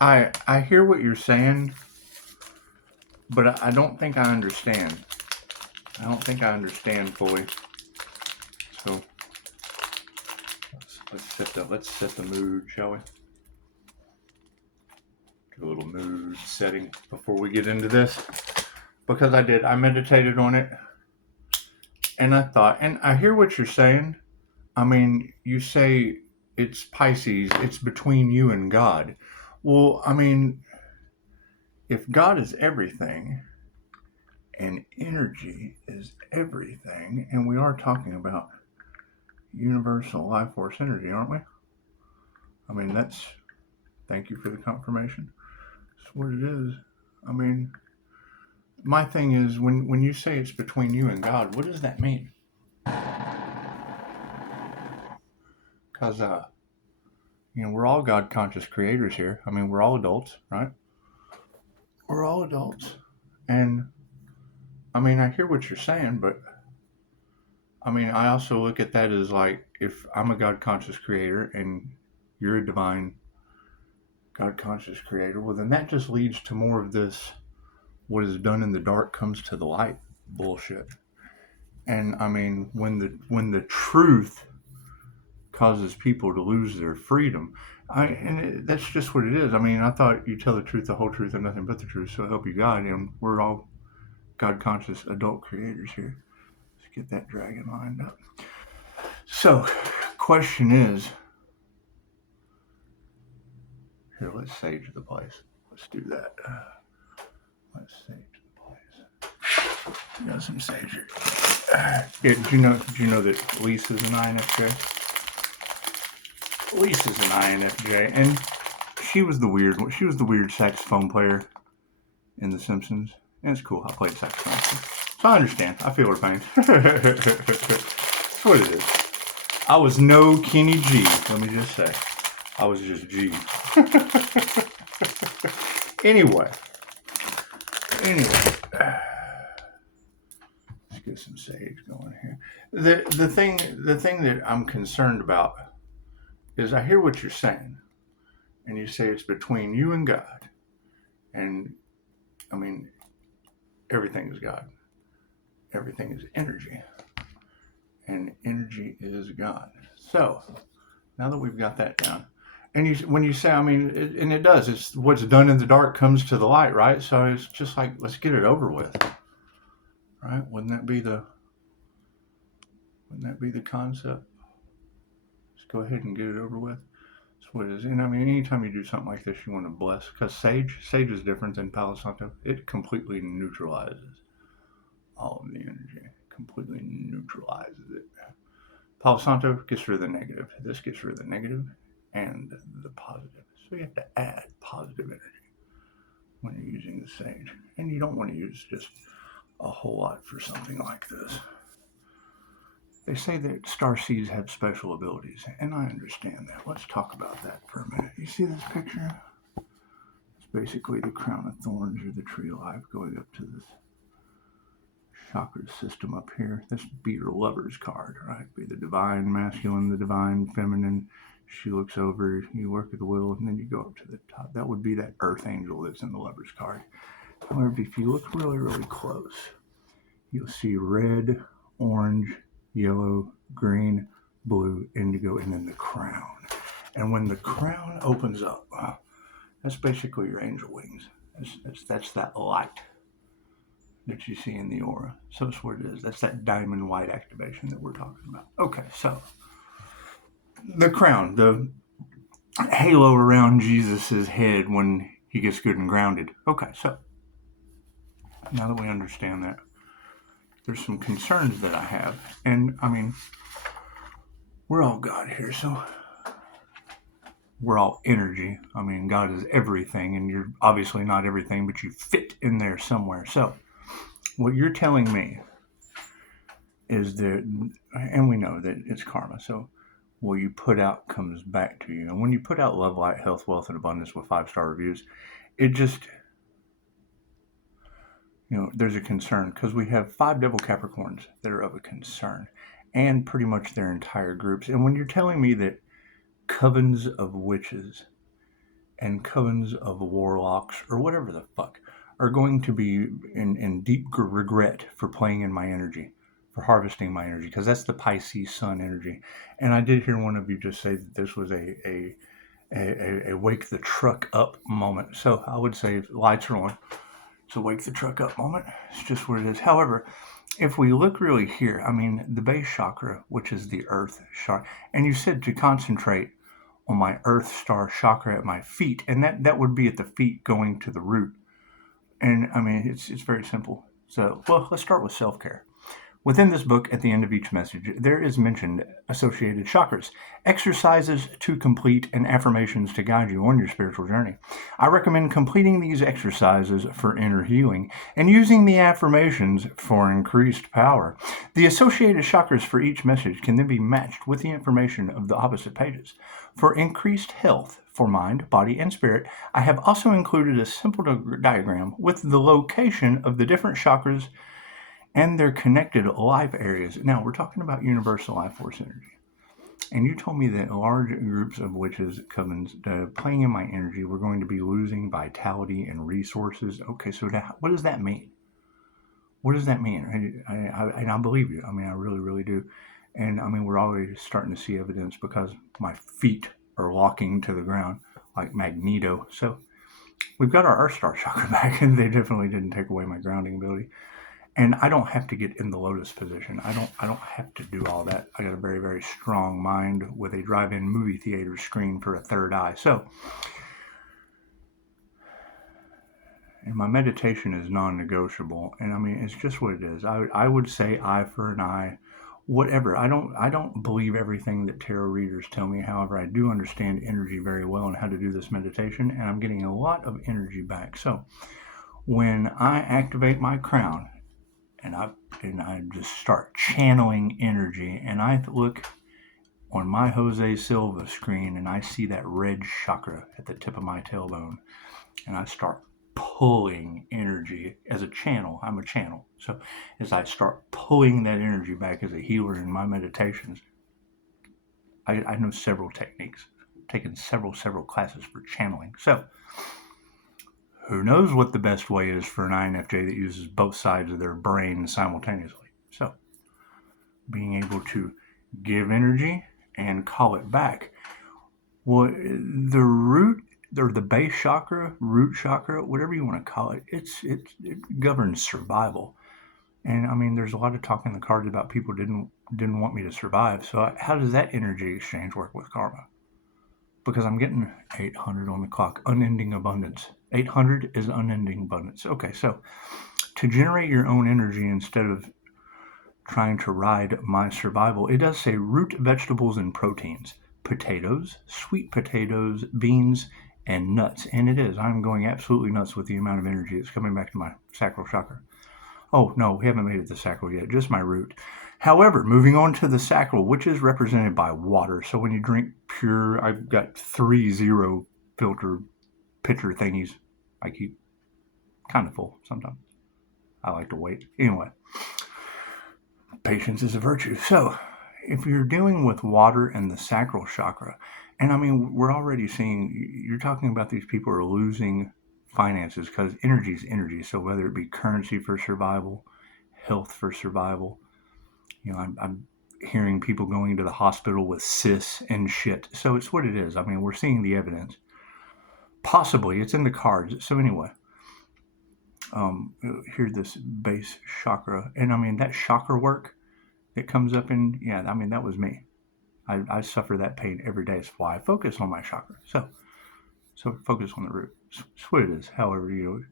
I hear what you're saying, but I don't think I understand. I don't think I understand fully. So let's set the mood, shall we? Do a little mood setting before we get into this, because I meditated on it, and I thought, and I hear what you're saying. I mean, you say it's Pisces, it's between you and God. Well, I mean, if God is everything and energy is everything, and we are talking about universal life force energy, aren't we? I mean, thank you for the confirmation. That's what it is. I mean, my thing is, when you say it's between you and God, what does that mean? Because, we're all God conscious creators here. I mean, we're all adults, right? We're all adults. And, I mean, I hear what you're saying, but, I mean, I also look at that as like, if I'm a God conscious creator and you're a divine God conscious creator, well, then that just leads to more of this, what is done in the dark comes to the light bullshit. And I mean, when the truth causes people to lose their freedom, that's just what it is. I mean, I thought you tell the truth, the whole truth, and nothing but the truth, so help you God. And we're all God conscious adult creators here. Let's get that dragon lined up. So, question is, here, let's sage the place. Let's do that. Let's sage the place. Got some sage here. Yeah, did you know that Lisa's an INFJ? Lisa's an INFJ, and she was the weird saxophone player in The Simpsons. And it's cool. I played saxophone, so I understand. I feel her pain. That's what it is. I was no Kenny G. Let me just say, I was just G. Anyway. Let's get some sage going here. The thing that I'm concerned about is I hear what you're saying, and you say it's between you and God, and I mean, everything is God, everything is energy, and energy is God. So now that we've got that down, and when you say, I mean, it does. It's what's done in the dark comes to the light, right? So it's just like, let's get it over with, right? Wouldn't that be the concept? Just go ahead and get it over with. That's what it is. And I mean, anytime you do something like this, you want to bless, because sage is different than Palo Santo. It completely neutralizes all of the energy. Completely neutralizes it. Palo Santo gets rid of the negative. This gets rid of the negative and the positive. So you have to add positive energy when you're using the sage. And you don't want to use just a whole lot for something like this. They say that starseeds have special abilities, and I understand that. Let's talk about that for a minute. You see this picture? It's basically the crown of thorns or the tree of life going up to this chakra system up here. This would be your lover's card, right? Be the divine masculine, the divine feminine. She looks over, you work with the will, and then you go up to the top. That would be that earth angel that's in the lover's card. However, if you look really, really close, you'll see red, orange, yellow, green, blue, indigo, and then the crown. And when the crown opens up, that's basically your angel wings. That's that light that you see in the aura. So that's what it is. That's that diamond white activation that we're talking about. Okay, so the crown, the halo around Jesus's head when he gets good and grounded. Okay, so now that we understand that, there's some concerns that I have. And I mean, we're all God here, so we're all energy. I mean, God is everything, and you're obviously not everything, but you fit in there somewhere. So what you're telling me is that, and we know that it's karma, so what you put out comes back to you. And when you put out love, light, health, wealth, and abundance with 5-star reviews, it just, there's a concern, because we have 5 devil Capricorns that are of a concern, and pretty much their entire groups. And when you're telling me that covens of witches and covens of warlocks or whatever the fuck are going to be in deep regret for playing in my energy, for harvesting my energy, because that's the Pisces sun energy. And I did hear one of you just say that this was a wake the truck up moment. So I would say if lights are on, it's a wake the truck up moment. It's just what it is. However, if we look really here, I mean, the base chakra, which is the earth chakra, and you said to concentrate on my earth star chakra at my feet, and that would be at the feet going to the root. And I mean, it's very simple. So, well, let's start with self-care. Within this book, at the end of each message, there is mentioned associated chakras, exercises to complete, and affirmations to guide you on your spiritual journey. I recommend completing these exercises for inner healing and using the affirmations for increased power. The associated chakras for each message can then be matched with the information of the opposite pages. For increased health for mind, body, and spirit, I have also included a simple diagram with the location of the different chakras and their connected life areas. Now, we're talking about universal life force energy. And you told me that large groups of witches, covens, playing in my energy, we're going to be losing vitality and resources. Okay, so what does that mean? What does that mean? And I believe you. I mean, I really, really do. And I mean, we're already starting to see evidence because my feet are locking to the ground like Magneto. So we've got our Earth Star chakra back, and they definitely didn't take away my grounding ability. And I don't have to get in the lotus position. I don't have to do all that. I got a very, very strong mind with a drive-in movie theater screen for a third eye. So, and my meditation is non-negotiable. And I mean, it's just what it is. I would say eye for an eye, whatever. I don't believe everything that tarot readers tell me. However, I do understand energy very well and how to do this meditation. And I'm getting a lot of energy back. So when I activate my crown, and I just start channeling energy, and I look on my Jose Silva screen and I see that red chakra at the tip of my tailbone, and I start pulling energy as a channel. I'm a channel. So as I start pulling that energy back as a healer in my meditations, I know several techniques, taken several classes for channeling. So who knows what the best way is for an INFJ that uses both sides of their brain simultaneously. So, being able to give energy and call it back. Well, the root, or the base chakra, root chakra, whatever you want to call it, it governs survival. And I mean, there's a lot of talk in the cards about people didn't want me to survive. So how does that energy exchange work with karma? Because I'm getting 800 on the clock, unending abundance. 800 is unending abundance. Okay, so to generate your own energy instead of trying to ride my survival, it does say root vegetables and proteins, potatoes, sweet potatoes, beans, and nuts. And it is. I'm going absolutely nuts with the amount of energy that's coming back to my sacral chakra. Oh, no, we haven't made it the sacral yet, just my root. However, moving on to the sacral, which is represented by water. So when you drink pure, I've got 3 zero filter pitcher thingies. I keep kind of full sometimes. I like to wait. Anyway, patience is a virtue. So if you're dealing with water and the sacral chakra, and I mean, we're already seeing, you're talking about these people are losing finances because energy is energy. So whether it be currency for survival, health for survival, you know, I'm hearing people going to the hospital with cysts and shit. So it's what it is. I mean, we're seeing the evidence. Possibly, it's in the cards. So anyway, here's this base chakra. And I mean, that chakra work that comes up in, yeah, I mean, that was me. I suffer that pain every day. It's why I focus on my chakra. So focus on the root. It's what it is. However, you know,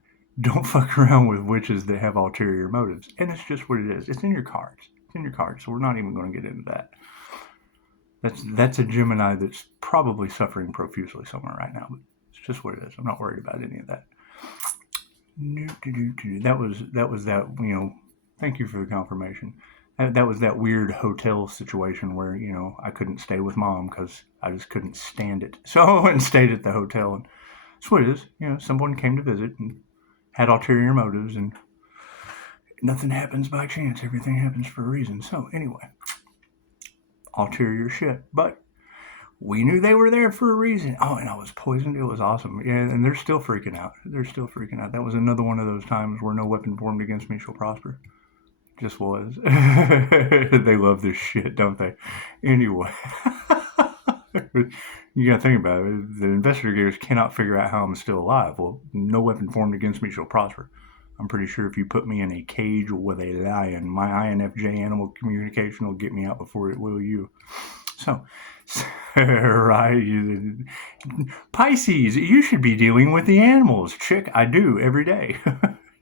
don't fuck around with witches that have ulterior motives. And it's just what it is. It's in your cards. It's in your cards. So we're not even going to get into that. That's a Gemini that's probably suffering profusely somewhere right now. But it's just what it is. I'm not worried about any of that. That was that, you know, thank you for the confirmation. That was that weird hotel situation where, you know, I couldn't stay with mom because I just couldn't stand it. So I went and stayed at the hotel, and that's what it is. You know, someone came to visit and had ulterior motives, and nothing happens by chance. Everything happens for a reason. So anyway, ulterior shit. But We knew they were there for a reason. Oh, and I was poisoned. It was awesome. Yeah, and they're still freaking out. They're still freaking out. That was another one of those times where no weapon formed against me shall prosper. Just was. They love this shit, don't they? Anyway. You gotta think about it. The investigators cannot figure out how I'm still alive. Well, no weapon formed against me shall prosper. I'm pretty sure if you put me in a cage with a lion, my INFJ animal communication will get me out before it will you. So, right, Pisces, you should be dealing with the animals. Chick, I do every day.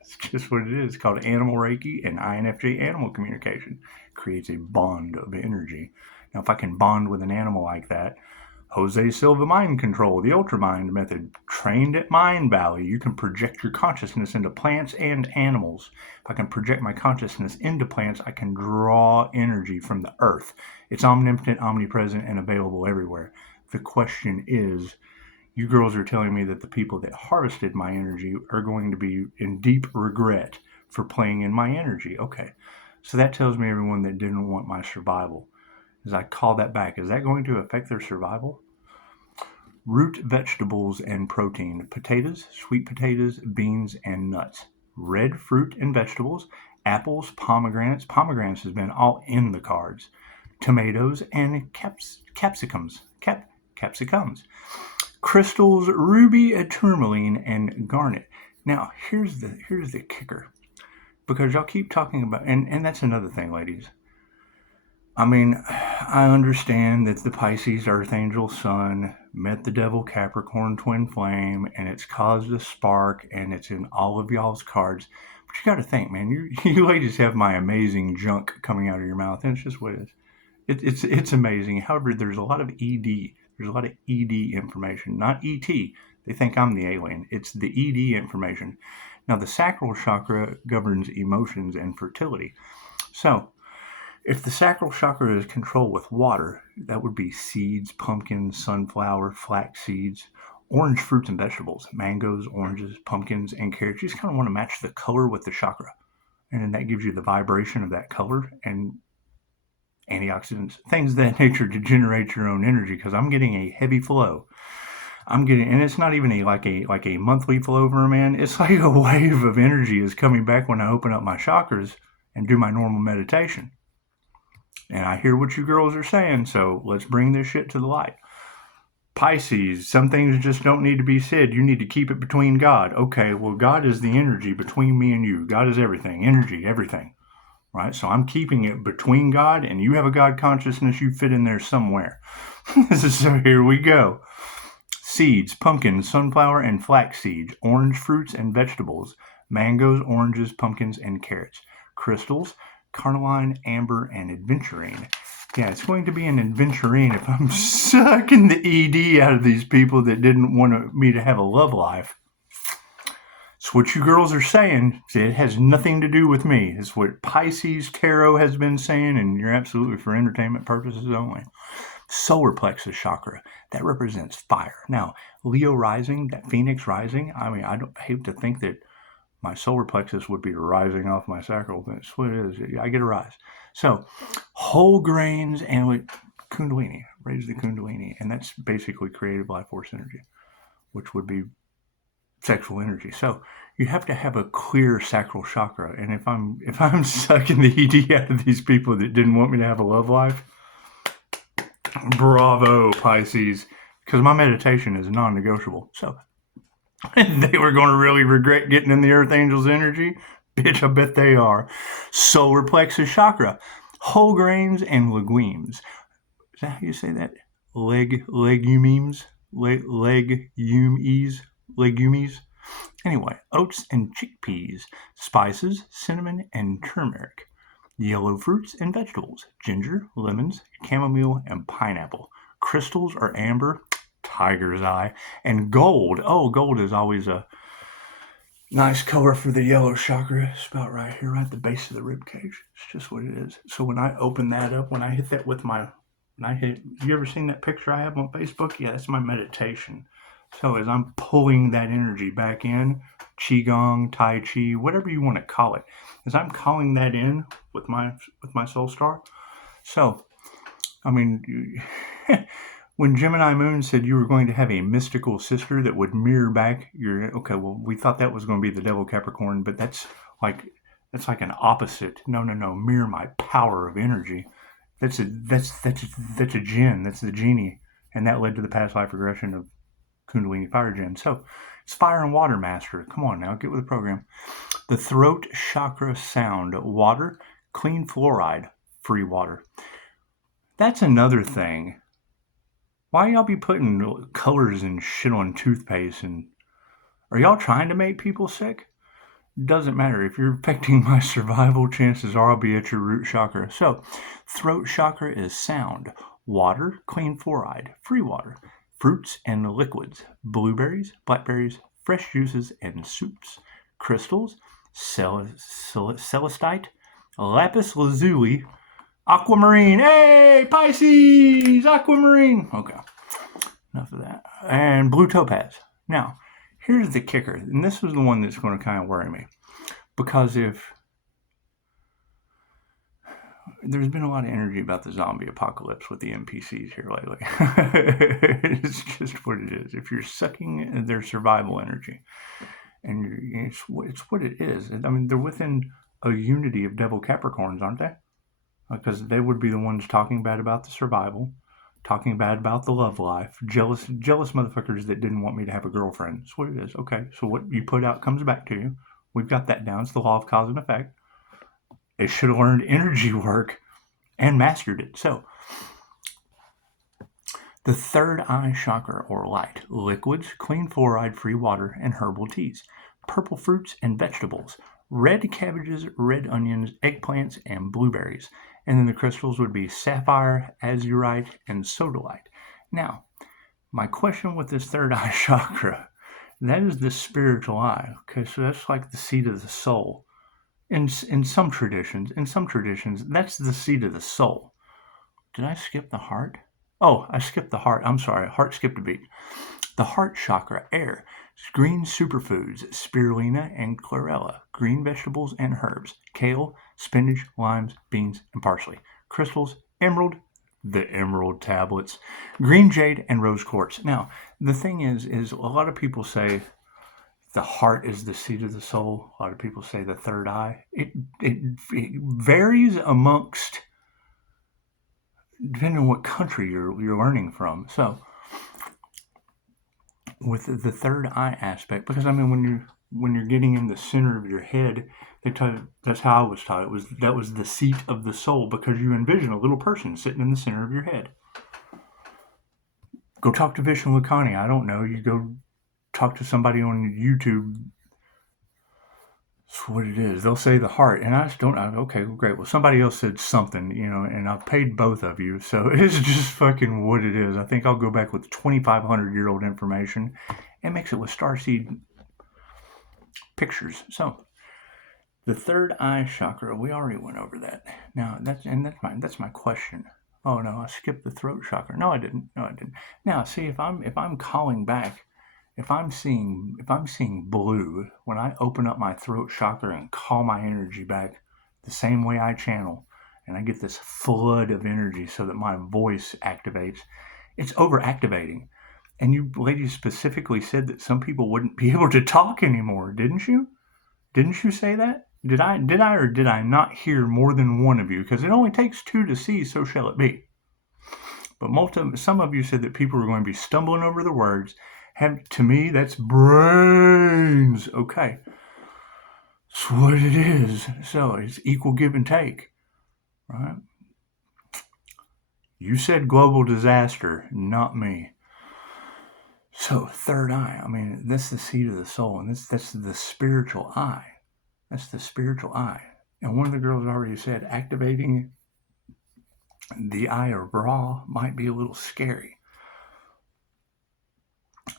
It's just what it is. It's called animal Reiki, and INFJ animal communication creates a bond of energy. Now, if I can bond with an animal like that, Jose Silva Mind Control, the Ultramind method, trained at Mind Valley. You can project your consciousness into plants and animals. If I can project my consciousness into plants, I can draw energy from the earth. It's omnipotent, omnipresent, and available everywhere. The question is, you girls are telling me that the people that harvested my energy are going to be in deep regret for playing in my energy. Okay, so that tells me everyone that didn't want my survival. As I call that back, is that going to affect their survival? Root vegetables and protein: potatoes, sweet potatoes, beans, and nuts. Red fruit and vegetables: apples, pomegranates. Pomegranates has been all in the cards. Tomatoes and capsicums. Capsicums. Crystals: ruby, tourmaline, and garnet. Now, here's the kicker. Because y'all keep talking about, and that's another thing, ladies. I mean, I understand that the Pisces Earth Angel Sun met the Devil Capricorn Twin Flame, and it's caused a spark, and it's in all of y'all's cards. But you got to think, man, you ladies have my amazing junk coming out of your mouth, and it's just what it is. It's amazing. However, there's a lot of ED. There's a lot of ED information, not ET. They think I'm the alien. It's the ED information. Now, the sacral chakra governs emotions and fertility. So, if the sacral chakra is controlled with water, that would be seeds, pumpkins, sunflower, flax seeds, orange fruits and vegetables, mangoes, oranges, pumpkins, and carrots. You just kind of want to match the color with the chakra. And then that gives you the vibration of that color and antioxidants, things of that nature to generate your own energy, because I'm getting a heavy flow. And it's not even like a monthly flow, man. It's like a wave of energy is coming back when I open up my chakras and do my normal meditation. And I hear what you girls are saying, so let's bring this shit to the light. Pisces, some things just don't need to be said. You need to keep it between God. Okay, well, God is the energy between me and you. God is everything, energy, everything. Right? So I'm keeping it between God, and you have a God consciousness. You fit in there somewhere. So here we go. Seeds: pumpkins, sunflower, and flax seeds. Orange fruits and vegetables: mangoes, oranges, pumpkins, and carrots. Crystals: carnelian, amber, and adventurine. Yeah, it's going to be an adventurine if I'm sucking the ED out of these people that didn't want me to have a love life. It's what you girls are saying. It has nothing to do with me. It's what Pisces Tarot has been saying, and you're absolutely for entertainment purposes only. Solar plexus chakra, that represents fire. Now, Leo rising, that Phoenix rising, I mean, I don't hate to think that my solar plexus would be rising off my sacral. That's what it is. I get a rise. So, whole grains and with Kundalini, raise the Kundalini, and that's basically creative life force energy, which would be sexual energy. So you have to have a clear sacral chakra. And if I'm sucking the ED out of these people that didn't want me to have a love life, bravo, Pisces, because my meditation is non-negotiable. So they were going to really regret getting in the Earth Angel's energy. Bitch, I bet they are. Solar plexus chakra, whole grains and legumes. Is that how you say that? Legumes. Anyway, oats and chickpeas, spices, cinnamon, and turmeric. Yellow fruits and vegetables: ginger, lemons, chamomile, and pineapple. Crystals are amber, tiger's eye, and gold. Oh, gold is always a nice color for the yellow chakra. It's about right here, right at the base of the rib cage. It's just what it is. So when I open that up, when I hit that with my, you ever seen that picture I have on Facebook? Yeah, that's my meditation. So as I'm pulling that energy back in, Qigong, Tai Chi, whatever you want to call it, as I'm calling that in with my soul star. So, I mean, When Gemini Moon said you were going to have a mystical sister that would mirror back your, okay, well, we thought that was going to be the devil Capricorn, but like that's like an opposite. No, mirror my power of energy. That's a jinn. That's the genie, and that led to the past life regression of Kundalini Fire Jinn. So it's fire and water master. Come on now, get with the program. The throat chakra sound, water, clean fluoride, free water. That's another thing. Why y'all be putting colors and shit on toothpaste? And are y'all trying to make people sick? Doesn't matter. If you're affecting my survival, chances are I'll be at your root chakra. So, throat chakra is sound, water, clean fluoride, free water, fruits and liquids, blueberries, blackberries, fresh juices and soups, crystals, celestite, lapis lazuli, aquamarine. Hey, Pisces, aquamarine. Okay, enough of that. And blue topaz. Now, here's the kicker, and this was the one that's going to kind of worry me, because if there's been a lot of energy about the zombie apocalypse with the NPCs here lately. It's just what it is. If you're sucking their survival energy, and it's what it is. I mean, they're within a unity of devil Capricorns, aren't they? Because they would be the ones talking bad about the survival, talking bad about the love life, jealous motherfuckers that didn't want me to have a girlfriend. That's what it is. Okay, so what you put out comes back to you. We've got that down. It's the law of cause and effect. They should have learned energy work and mastered it. So, the third eye chakra, or light, liquids, clean fluoride-free water, and herbal teas, purple fruits and vegetables, red cabbages, red onions, eggplants, and blueberries. And then the crystals would be sapphire, azurite, and sodalite. Now, my question with this third eye chakra, that is the spiritual eye. Okay, so that's like the seat of the soul. In some traditions, that's the seat of the soul. Did I skip the heart? Oh, I skipped the heart. I'm sorry. Heart skipped a beat. The heart chakra, air, green superfoods, spirulina and chlorella, green vegetables and herbs, kale, spinach, limes, beans, and parsley. Crystals, emerald, the emerald tablets, green jade, and rose quartz. Now, the thing is a lot of people say the heart is the seat of the soul. A lot of people say the third eye. It varies amongst, depending on what country you're learning from. So, with the third eye aspect, because I mean, when you're getting in the center of your head, that's how I was taught. That was the seat of the soul, because you envision a little person sitting in the center of your head. Go talk to Vishnu Lakani. I don't know. You go talk to somebody on YouTube. That's what it is. They'll say the heart, and I just don't. Okay, well, great. Well, somebody else said something, and I've paid both of you, so it's just fucking what it is. I think I'll go back with 2,500-year-old information and mix it with starseed pictures. So, the third eye chakra, we already went over that. Now that's my question. Oh no, I skipped the throat chakra. No, I didn't. Now, see, if I'm calling back. If I'm seeing blue, when I open up my throat chakra and call my energy back the same way I channel, and I get this flood of energy so that my voice activates, it's overactivating. And you ladies specifically said that some people wouldn't be able to talk anymore, didn't you? Didn't you say that? Did I or did I not hear more than one of you? Because it only takes two to see, so shall it be. But some of you said that people were going to be stumbling over the words. To me, that's brains. Okay. That's what it is. So it's equal give and take. Right? You said global disaster, not me. So third eye, I mean, that's the seat of the soul, and that's the spiritual eye. That's the spiritual eye. And one of the girls already said activating the eye of Ra might be a little scary.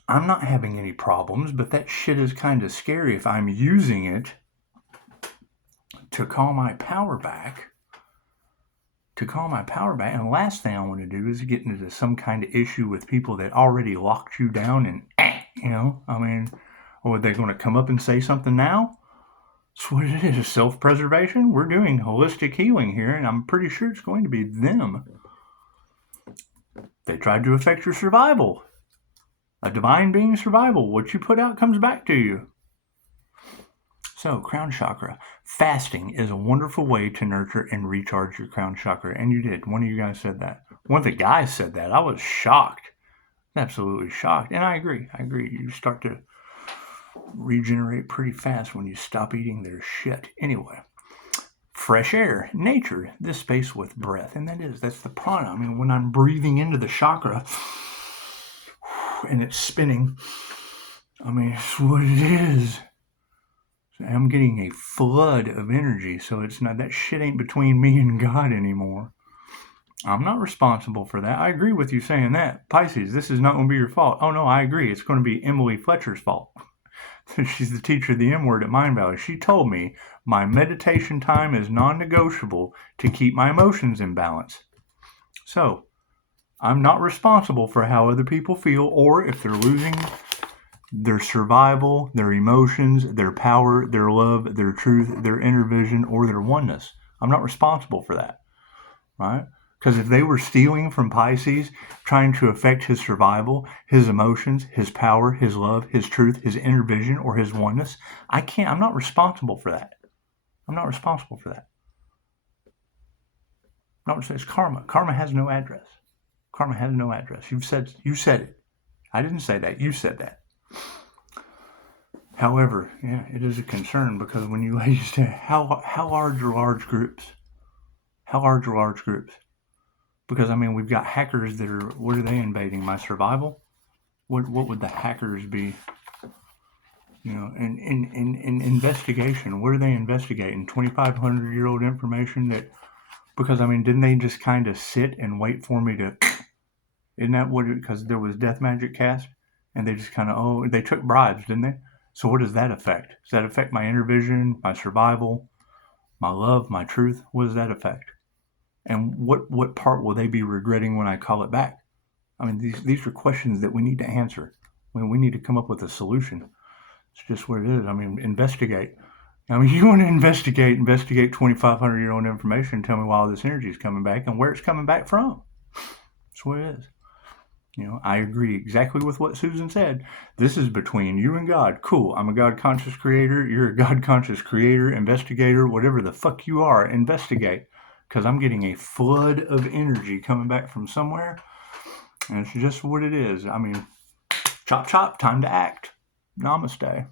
I'm not having any problems, but that shit is kind of scary if I'm using it to call my power back. And the last thing I want to do is get into some kind of issue with people that already locked you down and, or are they going to come up and say something now? That's what it is, self-preservation. We're doing holistic healing here, and I'm pretty sure it's going to be them. They tried to affect your survival. A divine being survival. What you put out comes back to you. So, crown chakra. Fasting is a wonderful way to nurture and recharge your crown chakra. And you did. One of you guys said that. One of the guys said that. I was shocked. Absolutely shocked. And I agree. You start to regenerate pretty fast when you stop eating their shit. Anyway. Fresh air, nature, this space with breath. And that's the prana. I mean, when I'm breathing into the chakra and it's spinning, I mean, it's what it is. I'm getting a flood of energy, so it's not, that shit ain't between me and God anymore. I'm not responsible for that. I agree with you saying that. Pisces, this is not going to be your fault. Oh, no, I agree. It's going to be Emily Fletcher's fault. She's the teacher of the M word at Mind Valley. She told me my meditation time is non-negotiable to keep my emotions in balance. So, I'm not responsible for how other people feel or if they're losing their survival, their emotions, their power, their love, their truth, their inner vision, or their oneness. I'm not responsible for that, right? Because if they were stealing from Pisces, trying to affect his survival, his emotions, his power, his love, his truth, his inner vision, or his oneness, I'm not responsible for that. I'm not responsible for that. It's karma. Karma has no address. Karma has no address. You said it. I didn't say that. You said that. However, yeah, it is a concern because when you ladies say, how large are large groups? How large are large groups? Because, I mean, we've got hackers that are, what are they invading? My survival? What would the hackers be? You know, in investigation, what are they investigating? 2,500-year-old information that, because, I mean, didn't they just kind of sit and wait for me to, isn't that what it, because there was death magic cast? And they just kind of, they took bribes, didn't they? So what does that affect? Does that affect my inner vision, my survival, my love, my truth? What does that affect? And what part will they be regretting when I call it back? I mean, these are questions that we need to answer. We need to come up with a solution. It's just what it is. I mean, investigate. I mean, you want to investigate 2,500-year-old information, tell me why all this energy is coming back and where it's coming back from. That's what it is. You know, I agree exactly with what Susan said. This is between you and God. Cool. I'm a God-conscious creator. You're a God-conscious creator, investigator, whatever the fuck you are. Investigate. Because I'm getting a flood of energy coming back from somewhere. And it's just what it is. I mean, chop, chop, time to act. Namaste.